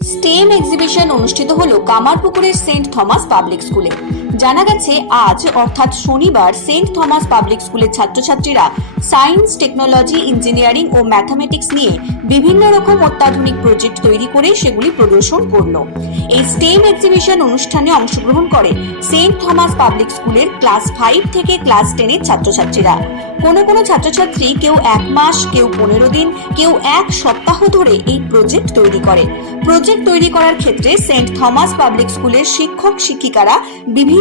Stem exhibition অনুষ্ঠিত হলো কামারপুকুরের Saint Thomas public স্কুলে। জানা গেছে, আজ, অর্থাৎ শনিবার, সেন্ট থমাস পাবলিক স্কুলের ছাত্রছাত্রীরা সায়েন্স, টেকনোলজি, ইঞ্জিনিয়ারিং ও ম্যাথামেটিক্স নিয়ে বিভিন্ন রকম অত্যাধুনিক প্রজেক্ট তৈরি করে সেগুলি প্রদর্শন করল। এই স্টেম এক্সিবিশন অনুষ্ঠানে অংশগ্রহণ করে সেন্ট থমাস পাবলিক স্কুলের ক্লাস ফাইভ থেকে ক্লাস টেনের ছাত্রছাত্রীরা। কোনো কোনো ছাত্রছাত্রী কেউ এক মাস, কেউ পনেরো দিন, কেউ এক সপ্তাহ ধরে এই প্রজেক্ট তৈরি করে। প্রজেক্ট তৈরি করার ক্ষেত্রে সেন্ট থমাস পাবলিক স্কুলের শিক্ষক, শিক্ষিকারা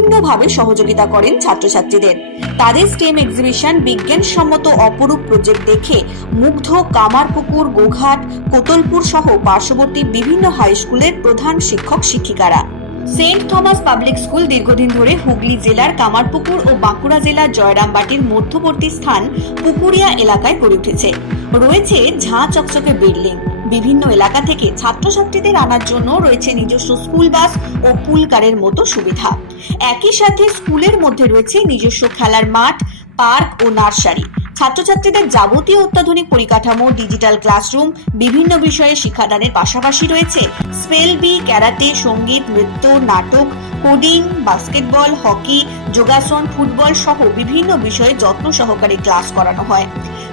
বিভিন্নভাবে সহযোগিতা করেন ছাত্রছাত্রীদের। তাদের স্টেম এক্সিবিশন বিজ্ঞানসম্মত অপরূপ প্রজেক্ট দেখে মুগ্ধ কামারপুকুর, গোঘাট, কোতলপুর সহ পার্শ্ববর্তী বিভিন্ন হাই স্কুলের প্রধান শিক্ষক শিক্ষিকারা। সেন্ট থমাস পাবলিক স্কুল দীর্ঘদিন ধরে হুগলি জেলার কামারপুকুর ও বাঁকুড়া জেলার জয়রামবাটির মধ্যবর্তী স্থান পুকুরিয়া এলাকায় গড়ে উঠেছে। রয়েছে ঝাঁ চকচকে বিল্ডিং বিভিন্ন এলাকা থেকে ছাত্রছাত্রীদের আনার জন্য রয়েছে নিজস্ব স্কুল বাস ও পুল কারের মতো সুবিধা। একই সাথে স্কুলের মধ্যে রয়েছে নিজস্ব খেলার মাঠ, পার্ক ও নার্সারি। ছাত্রছাত্রীদের যাবতীয় অত্যাধুনিক পরিকাঠামো, ডিজিটাল ক্লাসরুম, বিভিন্ন বিষয়ে শিক্ষাদানের পাশাপাশি রয়েছে স্পেল বি, ক্যারাটে, সংগীত, নৃত্য, নাটক, কোডিং, বাস্কেটবল, হকি, যোগাসন, ফুটবল সহ বিভিন্ন বিষয়ে যত্ন সহকারে ক্লাস করানো হয়।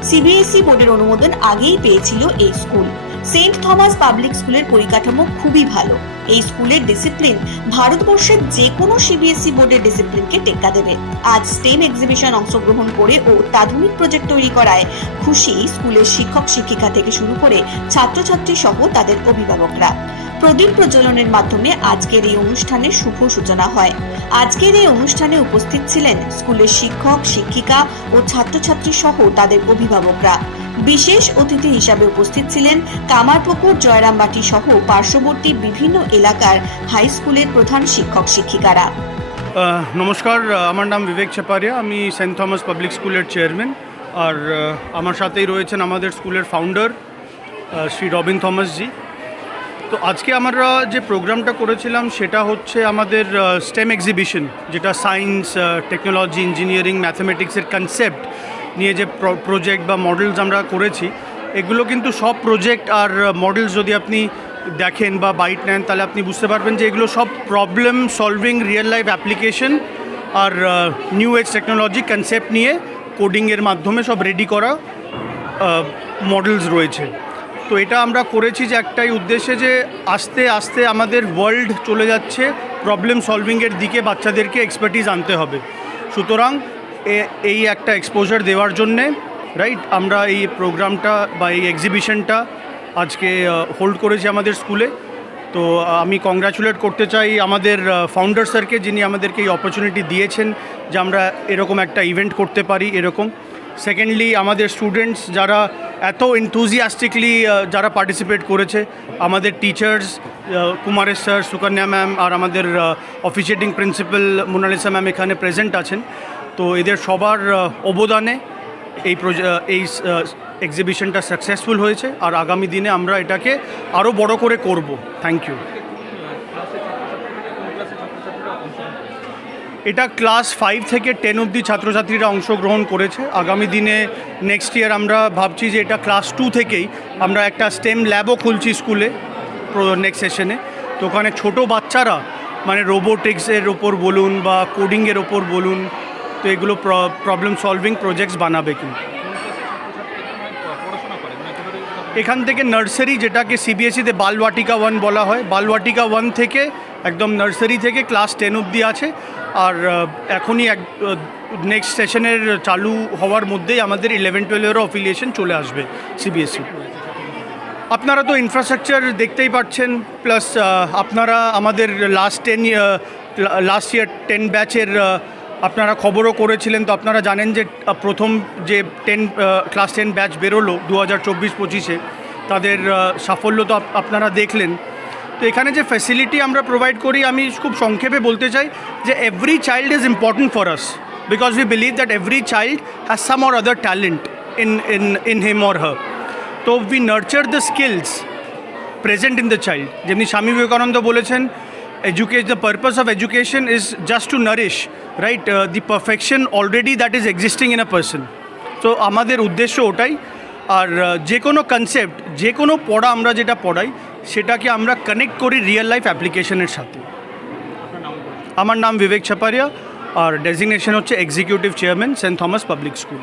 সিবিএসই বোর্ডের অনুমোদন আগেই পেয়েছিল এই স্কুল। সেন্ট থমাস পাবলিক স্কুলের পরিকাঠামো খুবই ভালো। এই স্কুলের ডিসিপ্লিন ভারতবর্ষের যে কোনো সিবিএসই বোর্ডের ডিসিপ্লিনকে টেক্কা দেবে। আজ স্টেম এক্সিবিশন অংশগ্রহণ করে ও অত্যাধুনিক প্রজেক্ট তৈরি করায় খুশি স্কুলের শিক্ষক, শিক্ষিকা থেকে শুরু করে ছাত্রছাত্রী সহ তাদের অভিভাবকরা। প্রদীপ প্রজ্বলনের মাধ্যমে আজকের এই অনুষ্ঠানের শুভ সূচনা হয়। আজকের এই অনুষ্ঠানে উপস্থিত ছিলেন স্কুলের শিক্ষক, শিক্ষিকা ও ছাত্রছাত্রী সহ তাদের অভিভাবকরা। বিশেষ অতিথি হিসাবে উপস্থিত ছিলেন কামারপুকুর জয়রামবাটি সহ পার্শ্ববর্তী বিভিন্ন এলাকার হাই স্কুলের প্রধান শিক্ষক শিক্ষিকারা। নমস্কার আমার নাম বিবেক চাপারিয়া, আমি সেন্ট থমাস পাবলিক স্কুলের চেয়ারম্যান আর আমার সাথেই রয়েছেন আমাদের স্কুলের founder Shri Robin Thomas ji. তো আজকে আমরা যে প্রোগ্রামটা করেছিলাম, সেটা হচ্ছে আমাদের স্টেম এক্সিবিশন যেটা সায়েন্স টেকনোলজি ইঞ্জিনিয়ারিং ম্যাথামেটিক্সের কনসেপ্ট নিয়ে যে প্রজেক্ট বা মডেলস আমরা করেছি, এগুলো কিন্তু সব প্রজেক্ট আর মডেলস যদি আপনি দেখেন বা বাইট নেন, তাহলে আপনি বুঝতে পারবেন যে এগুলো সব problem solving real life application আর নিউ এজ টেকনোলজি কনসেপ্ট নিয়ে কোডিংয়ের মাধ্যমে সব রেডি করা মডেলস রয়েছে। তো এটা আমরা করেছি যে একটাই উদ্দেশ্যে যে আস্তে আস্তে আমাদের ওয়ার্ল্ড চলে যাচ্ছে প্রবলেম সলভিংয়ের দিকে বাচ্চাদেরকে এক্সপার্টিস আনতে হবে। সুতরাং এই একটা এক্সপোজার দেওয়ার জন্যে রাইট আমরা এই প্রোগ্রামটা বা এই এক্সিবিশনটা আজকে হোল্ড করেছি আমাদের স্কুলে তো আমি কংগ্রাচুলেট করতে চাই আমাদের ফাউন্ডার স্যারকে যিনি আমাদেরকে এই অপরচুনিটি দিয়েছেন যে আমরা এরকম একটা ইভেন্ট করতে পারি এরকম। সেকেন্ডলি আমাদের স্টুডেন্টস যারা এত এনথুজিয়াস্টিকলি যারা পার্টিসিপেট করেছে, আমাদের teachers Kumaresh sir Sukanya ma'am আর আমাদের অফিসিয়েটিং প্রিন্সিপাল মোনালিসা ম্যাম এখানে প্রেজেন্ট আছেন। তো এদের সবার অবদানে এই এই এক্সিবিশনটা সাকসেসফুল হয়েছে আর আগামী দিনে আমরা এটাকে আরও বড় করে করব। থ্যাংক ইউ এটা ক্লাস ফাইভ থেকে টেন অবধি ছাত্রছাত্রীরা অংশগ্রহণ করেছে। আগামী দিনে নেক্সট ইয়ার আমরা ভাবছি যে এটা ক্লাস টু থেকেই আমরা একটা স্টেম ল্যাবও খুলছি স্কুলে নেক্সট সেশনে তো ওখানে ছোটো বাচ্চারা মানে রোবোটিক্সের ওপর বলুন বা কোডিংয়ের ওপর বলুন তো এগুলো প্রবলেম সলভিং প্রজেক্টস বানাবে কিন্তু। এখান থেকে নার্সারি যেটাকে সিবিএসইতে বালবাটিকা ওয়ান বলা হয় বালবাটিকা ওয়ান থেকে একদম নার্সারি থেকে ক্লাস টেন অবধি আছে। আর এখনই এক নেক্সট সেশনের চালু হওয়ার মধ্যেই আমাদের ইলেভেন টুয়েলভেরও অফিলিয়েশন চলে আসবে সিবিএসই আপনারা তো ইনফ্রাস্ট্রাকচার দেখতেই পাচ্ছেন প্লাস আপনারা আমাদের last ten last year ten ব্যাচের আপনারা খবরও করেছিলেন, তো আপনারা জানেন যে প্রথম যে টেন ক্লাস টেন ব্যাচ বেরোলো দু হাজার চব্বিশ পঁচিশে, তাদের সাফল্য তো আপনারা দেখলেন। তো এখানে যে ফ্যাসিলিটি আমরা প্রোভাইড করি, আমি খুব সংক্ষেপে বলতে চাই যে every child is important for us because we believe that every child has some or other talent in in in him or her তো we nurture the skills present in the child যেমনি স্বামী বিবেকানন্দ বলেছেন education the purpose of education is just to nourish right the perfection already that is existing in a person তো আমাদের উদ্দেশ্য ওটাই আর যে কোনো concept যে কোনো পড়া আমরা যেটা পড়াই সেটাকে আমরা কানেক্ট করি রিয়েল লাইফ অ্যাপ্লিকেশনের সাথে আমার নাম বিবেক ছাপারিয়া আর ডেজিগনেশন হচ্ছে executive chairman saint Thomas public school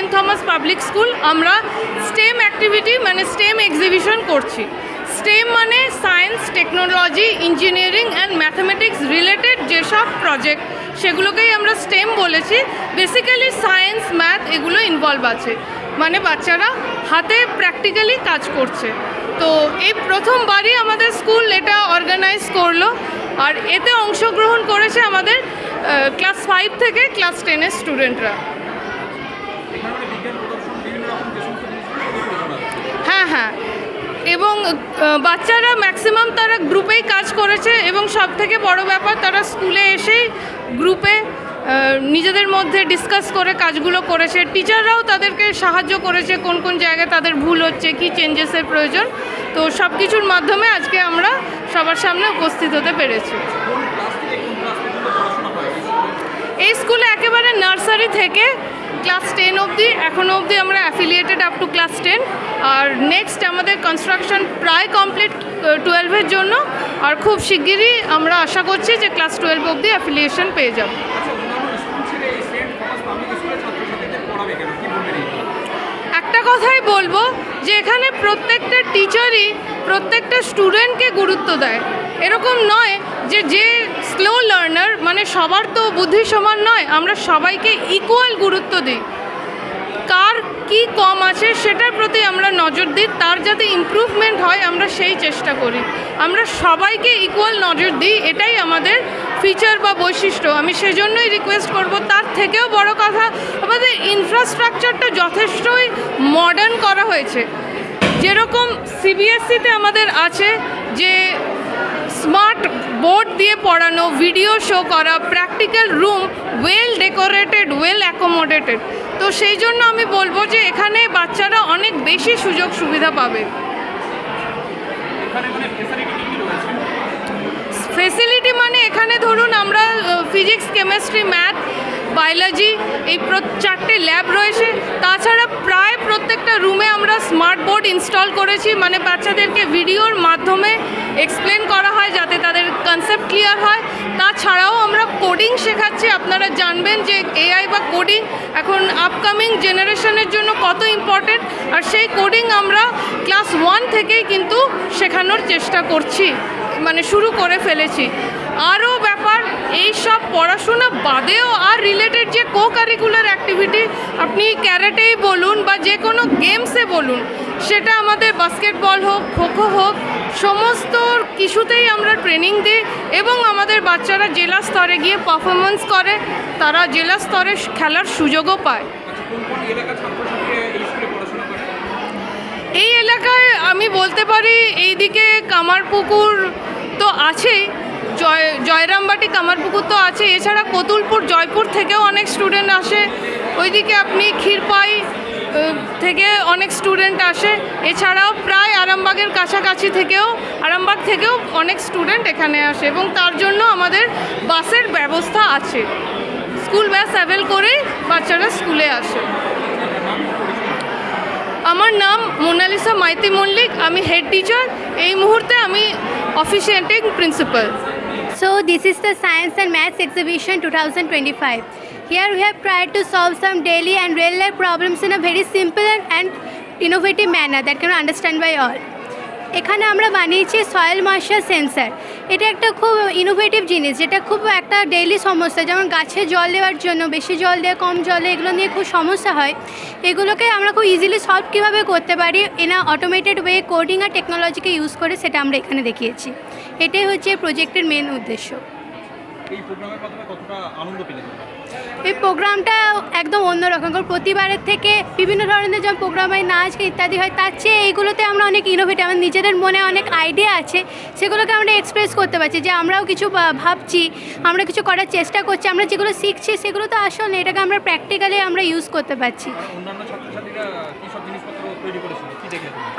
Thomas public school, আমরা স্টেম অ্যাক্টিভিটি মানে স্টেম এক্সিবিশন করছি। স্টেম মানে science technology engineering and mathematics related যেসব প্রজেক্ট সেগুলোকেই আমরা স্টেম বলেছি। বেসিক্যালি সায়েন্স ম্যাথ এগুলো ইনভলভ আছে। মানে বাচ্চারা হাতে প্র্যাকটিক্যালি কাজ করছে। তো এই প্রথমবারই আমাদের স্কুল এটা অর্গানাইজ করল। আর এতে অংশগ্রহণ করেছে আমাদের ক্লাস ফাইভ থেকে ক্লাস টেনের স্টুডেন্টরা হ্যাঁ হ্যাঁ এবং বাচ্চারা ম্যাক্সিমাম তারা গ্রুপেই কাজ করেছে এবং সব থেকে বড় ব্যাপার তারা স্কুলে এসেই গ্রুপে নিজেদের মধ্যে ডিসকাস করে কাজগুলো করেছে। টিচাররাও তাদেরকে সাহায্য করেছে কোন কোন জায়গায় তাদের ভুল হচ্ছে, কি চেঞ্জেসের প্রয়োজন। তো সব কিছুর মাধ্যমে আজকে আমরা সবার সামনে উপস্থিত হতে পেরেছি। এই স্কুলে একেবারে নার্সারি থেকে ক্লাস টেন অবধি। এখনও অবধি আমরা affiliated up to class ten R next আমাদের কনস্ট্রাকশন প্রায় কমপ্লিট টুয়েলভের জন্য। আর খুব শিগগিরই আমরা আশা করছি যে ক্লাস টুয়েলভ অবধি অ্যাফিলিয়েশন পেয়ে যাব। একটা কথাই বলব যে এখানে প্রত্যেকটা টিচারই প্রত্যেকটা স্টুডেন্টকে গুরুত্ব দেয়। এরকম নয় যে যে স্লো লার্নার মানে সবার তো বুদ্ধি সমান নয়, আমরা সবাইকে ইকুয়াল গুরুত্ব দিই। কার কি কম আছে সেটার প্রতি আমরা নজর দিই, তার যাতে ইমপ্রুভমেন্ট হয় আমরা সেই চেষ্টা করি। আমরা সবাইকে ইকুয়াল নজর দিই, এটাই আমাদের ফিচার বা বৈশিষ্ট্য। আমি সেজন্যই রিকোয়েস্ট করব, তার থেকেও বড় কথা, আমাদের ইনফ্রাস্ট্রাকচারটা যথেষ্টই মডার্ন করা হয়েছে। যেরকম সিবিএসসিতে আমাদের আছে যে স্মার্ট বোর্ড দিয়ে পড়ানো ভিডিও শো করা practical room well decorated well accommodated তো সেই জন্য আমি বলব যে এখানে বাচ্চারা অনেক বেশি সুযোগ সুবিধা পাবে। ফেসিলিটি মানে এখানে ধরুন আমরা ফিজিক্স কেমিস্ট্রি ম্যাথ বায়োলজি, এই চারটে ল্যাব রয়েছে। তাছাড়া প্রায় প্রত্যেকটা রুমে আমরা স্মার্ট বোর্ড ইনস্টল করেছি। মানে বাচ্চাদেরকে ভিডিওর মাধ্যমে এক্সপ্লেন করা হয় যাতে তাদের কনসেপ্ট ক্লিয়ার হয়। তাছাড়াও আমরা কোডিং শেখাচ্ছি। আপনারা জানবেন যে এআই বা কোডিং এখন আপকামিং জেনারেশনের জন্য কত ইম্পর্টেন্ট। আর সেই কোডিং আমরা ক্লাস ওয়ান থেকেই কিন্তু শেখানোর চেষ্টা করছি। মানে শুরু করে ফেলেছি। আরও ব্যাপার এই সব পড়াশোনা বাদেও আর রিলেটেড যে কো কারিকুলার অ্যাক্টিভিটি আপনি ক্যারেটেই বলুন বা যে কোনো গেমসে বলুন, সেটা আমাদের বাস্কেটবল হোক, খোখো হোক, সমস্ত কিছুতেই আমরা ট্রেনিং দিই এবং আমাদের বাচ্চারা জেলা স্তরে গিয়ে পারফরমেন্স করে, তারা জেলা স্তরে খেলার সুযোগও পায়। এই এলাকায় আমি বলতে পারি, এইদিকে কামারপুকুর তো আছেই জয় জয়রামবাটি কামারপুকুর তো আছে। এছাড়া কতুলপুর, জয়পুর থেকেও অনেক স্টুডেন্ট আসে। ওইদিকে আপনি ক্ষীরপাই থেকে অনেক স্টুডেন্ট আসে। এছাড়াও প্রায় আরামবাগের কাছাকাছি থেকেও, আরামবাগ থেকেও অনেক স্টুডেন্ট এখানে আসে এবং তার জন্য আমাদের বাসের ব্যবস্থা আছে। স্কুল ব্যাস অ্যাভেল করেই বাচ্চারা স্কুলে আসে। আমার নাম মোনালিসা মাইতি মল্লিক, আমি হেড টিচার এই মুহূর্তে আমি officiating principal So this is the Science and Maths Exhibition 2025. Here we have tried to solve some daily and real life problems in a very simple and- innovative manner that can understand by all. এখানে আমরা বানিয়েছি soil moisture sensor এটা একটা খুব innovative জিনিস, যেটা খুব একটা ডেইলি সমস্যা। যেমন গাছে জল দেওয়ার জন্য, বেশি জল দেওয়া, কম জল দেয় এগুলো নিয়ে খুব সমস্যা হয়। এগুলোকে আমরা খুব ইজিলি সলভ কীভাবে করতে পারি? এনা অটোমেটেড ওয়ে কোডিং আর টেকনোলজিকে ইউজ করে সেটা আমরা এখানে দেখিয়েছি। এটাই হচ্ছে প্রজেক্টের মেন উদ্দেশ্য। এই প্রোগ্রামের মাধ্যমে কতটা আনন্দ পেলেন এই প্রোগ্রামটা একদম অন্যরকম কারণ প্রতিবারের থেকে বিভিন্ন ধরনের যেমন প্রোগ্রাম হয় নাচ ইত্যাদি হয় তার চেয়ে এইগুলোতে আমরা অনেক ইনোভেটিভ আমাদের নিজেদের মনে অনেক আইডিয়া আছে সেগুলোকে আমরা এক্সপ্রেস করতে পারছি যে আমরাও কিছু ভাবছি আমরা কিছু করার চেষ্টা করছি আমরা যেগুলো শিখছি সেগুলো তো আসল এটাকে আমরা প্র্যাকটিক্যালি আমরা ইউজ করতে পারছি। অন্যান্য ছাত্রছাত্রীরা কী সব জিনিসপত্র তৈরি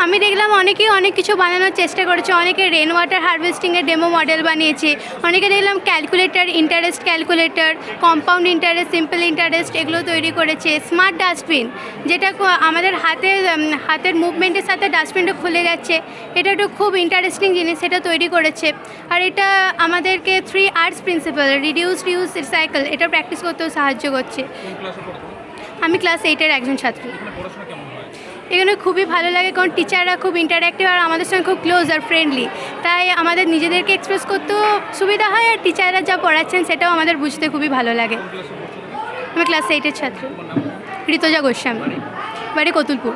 আমি দেখলাম অনেকেই অনেক কিছু বানানোর চেষ্টা করেছে। অনেকে রেন ওয়াটার হারভেস্টিংয়ের ডেমো মডেল বানিয়েছে। অনেকে দেখলাম calculator interest calculator compound interest simple interest এগুলো তৈরি করেছে। স্মার্ট ডাস্টবিন যেটা আমাদের হাতের হাতের মুভমেন্টের সাথে ডাস্টবিনটা খুলে যাচ্ছে। এটা একটু খুব ইন্টারেস্টিং জিনিস সেটা তৈরি করেছে। আর এটা আমাদেরকে three R's principle reduce reuse recycle এটা প্র্যাকটিস করতেও সাহায্য করছে। আমি ক্লাস এইটের একজন ছাত্রী। এখানে খুবই ভালো লাগে কারণ টিচাররা খুব ইন্টারাক্টিভ আর আমাদের সঙ্গে খুব ক্লোজ আর ফ্রেন্ডলি তাই আমাদের নিজেদেরকে এক্সপ্রেস করতেও সুবিধা হয় আর টিচাররা যা পড়াচ্ছেন সেটাও আমাদের বুঝতে খুবই ভালো লাগে। আমি ক্লাস এইটের ছাত্র। ঋতজা গোস্বামী। বাড়ি কতুলপুর।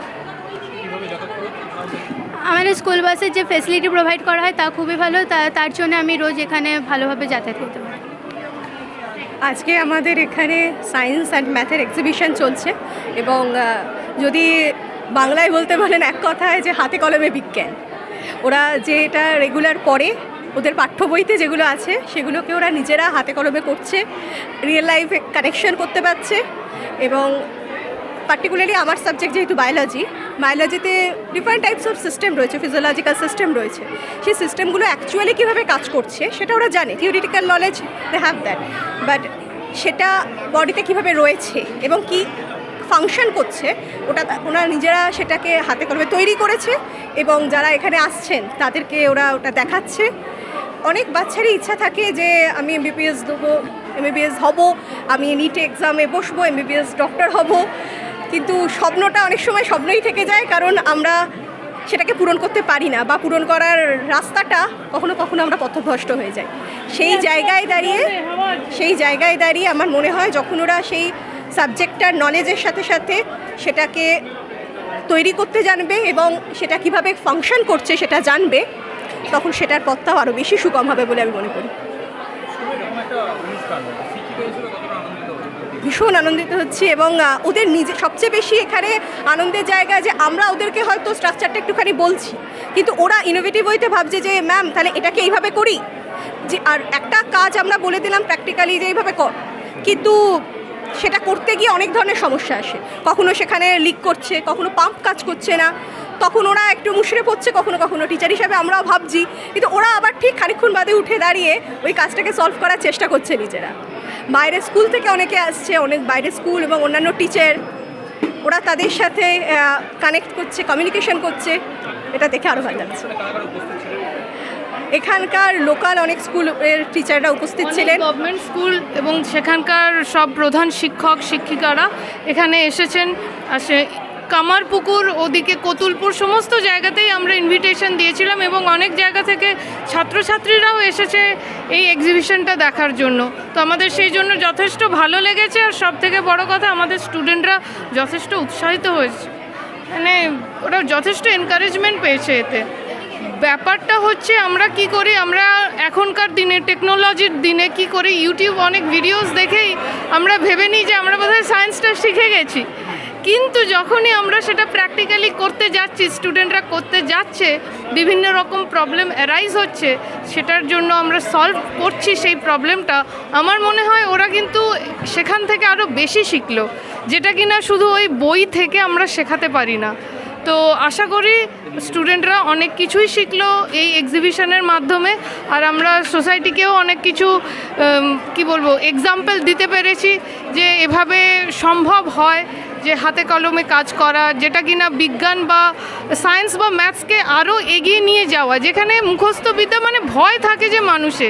আমাদের স্কুল বাসের যে ফেসিলিটি প্রোভাইড করা হয় তা খুবই ভালো। তার জন্য আমি রোজ এখানে ভালোভাবে যাতায়াত করতে পারি। আজকে আমাদের এখানে সায়েন্স অ্যান্ড ম্যাথের এক্সিবিশন চলছে এবং যদি বাংলায় বলতে বলেন এক কথায় যে হাতে কলমে বিজ্ঞান। ওরা যে এটা রেগুলার পড়ে, ওদের পাঠ্য বইতে যেগুলো আছে, সেগুলোকে ওরা নিজেরা হাতে কলমে করছে রিয়েল লাইফে কানেকশন করতে পারছে এবং পার্টিকুলারলি আমার সাবজেক্ট যেহেতু বায়োলজি বায়োলজিতে ডিফারেন্ট টাইপস অফ সিস্টেম রয়েছে ফিজিওলজিক্যাল সিস্টেম রয়েছে। সেই সিস্টেমগুলো অ্যাকচুয়ালি কীভাবে কাজ করছে, সেটা ওরা জানে theoretical knowledge they have that but সেটা বডিতে কীভাবে রয়েছে এবং কি ফাংশন করছে ওটা ওনারা নিজেরা সেটাকে হাতে কলমে তৈরি করেছে এবং যারা এখানে আসছেন তাদেরকে ওরা ওটা দেখাচ্ছে। অনেক বাচ্চারই ইচ্ছা থাকে যে আমি এমবিবিএস দেবো এমবিবিএস হব আমি নিটে এক্সামে বসবো এমবিবিএস ডক্টর হব। কিন্তু স্বপ্নটা অনেক সময় স্বপ্নই থেকে যায় কারণ আমরা সেটাকে পূরণ করতে পারি না বা পূরণ করার রাস্তাটা কখনো কখনো আমরা পথভ্রষ্ট হয়ে যাই। সেই জায়গায় দাঁড়িয়ে সেই জায়গায় দাঁড়িয়ে আমার মনে হয় যখন ওরা সেই সাবজেক্টটার নলেজের সাথে সাথে সেটাকে তৈরি করতে জানবে এবং সেটা কীভাবে ফাংশন করছে সেটা জানবে, তখন সেটার পথটাও আরও বেশি সুগম হবে বলে আমি মনে করি। ভীষণ আনন্দিত হচ্ছি এবং ওদের নিজে, সবচেয়ে বেশি এখানে আনন্দের জায়গা যে আমরা ওদেরকে হয়তো স্ট্রাকচারটা একটুখানি বলছি, কিন্তু ওরা ইনোভেটিভ হইতে ভাবছে যে ম্যাম তাহলে এটাকে এইভাবে করি? যে, আর একটা কাজ আমরা বলে দিলাম প্র্যাকটিক্যালি যে, এইভাবে কর। কিন্তু সেটা করতে গিয়ে অনেক ধরনের সমস্যা আসে। কখনো সেখানে লিক করছে, কখনো পাম্প কাজ করছে না। তখন ওরা একটু মুশড়ে পড়ছে, কখনো কখনো টিচার হিসাবে আমরাও ভাবছি। কিন্তু ওরা আবার ঠিক খানিক্ষণ বাদে উঠে দাঁড়িয়ে ওই কাজটাকে সলভ করার চেষ্টা করছে নিজেরা। বাইরে স্কুল থেকে অনেকে আসছে, অনেক বাইরে স্কুল এবং অন্যান্য টিচার ওরা তাদের সাথে কানেক্ট করছে কমিউনিকেশন করছে। এটা দেখে আরও ভালো লাগছে। এখানকার লোকাল অনেক স্কুলের টিচাররা উপস্থিত ছিলেন। গভর্নমেন্ট স্কুল এবং সেখানকার সব প্রধান শিক্ষক শিক্ষিকারা এখানে এসেছেন। আর সে কামারপুকুর ওদিকে কতুলপুর সমস্ত জায়গাতেই আমরা ইনভিটেশন দিয়েছিলাম এবং অনেক জায়গা থেকে ছাত্রছাত্রীরাও এসেছে এই এক্সিবিশনটা দেখার জন্য। তো আমাদের সেই জন্য যথেষ্ট ভালো লেগেছে আর সব থেকে বড় কথা আমাদের স্টুডেন্টরা যথেষ্ট উৎসাহিত হয়েছে। মানে ওরা যথেষ্ট এনকারেজমেন্ট পেয়েছে এতে। ব্যাপারটা হচ্ছে আমরা কি করি, আমরা এখনকার দিনে টেকনোলজির দিনে কি করি ইউটিউব অনেক ভিডিওস দেখেই আমরা ভেবে নিই যে আমরা বোধহয় সায়েন্সটা শিখে গেছি। কিন্তু যখনই আমরা সেটা প্র্যাকটিক্যালি করতে যাচ্ছি স্টুডেন্টরা করতে যাচ্ছে, বিভিন্ন রকম প্রবলেম অ্যারাইজ হচ্ছে, সেটার জন্য আমরা সলভ করছি সেই প্রবলেমটা আমার মনে হয় ওরা কিন্তু সেখান থেকে আরও বেশি শিখলো, যেটা কিনা শুধু ওই বই থেকে আমরা শেখাতে পারি না। তো আশা করি স্টুডেন্টরা অনেক কিছুই শিখলো এই এক্সিবিশনের মাধ্যমে। আর আমরা সোসাইটিকেও অনেক কিছু কি বলব এক্সাম্পল দিতে পেরেছি যে এভাবে সম্ভব হয় যে হাতে কলমে কাজ করা, যেটা কিনা বিজ্ঞান বা সায়েন্স বা ম্যাথসকে আরও এগিয়ে নিয়ে যাওয়া, যেখানে মুখস্থ বিদ্যা মানে ভয় থাকে যে মানুষে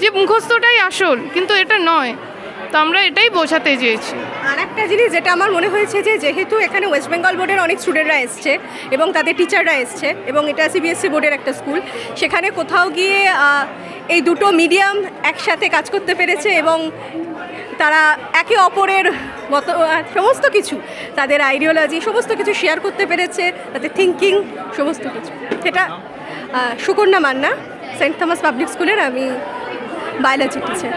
যে মুখস্থটাই আসল, কিন্তু এটা নয়। তো আমরা এটাই বোঝাতে চেয়েছি। আর একটা জিনিস যেটা আমার মনে হয়েছে যে, যেহেতু এখানে ওয়েস্ট বেঙ্গল বোর্ডের অনেক স্টুডেন্টরা এসছে এবং তাদের টিচাররা এসছে এবং এটা সিবিএসসি বোর্ডের একটা স্কুল সেখানে কোথাও গিয়ে এই দুটো মিডিয়াম একসাথে কাজ করতে পেরেছে এবং তারা একে অপরের মতো সমস্ত কিছু, তাদের আইডিওলজি সমস্ত কিছু শেয়ার করতে পেরেছে, তাদের থিঙ্কিং সমস্ত কিছু। সেটা Sukanya Manna saint Thomas public স্কুলের আমি বায়োলজি টিচার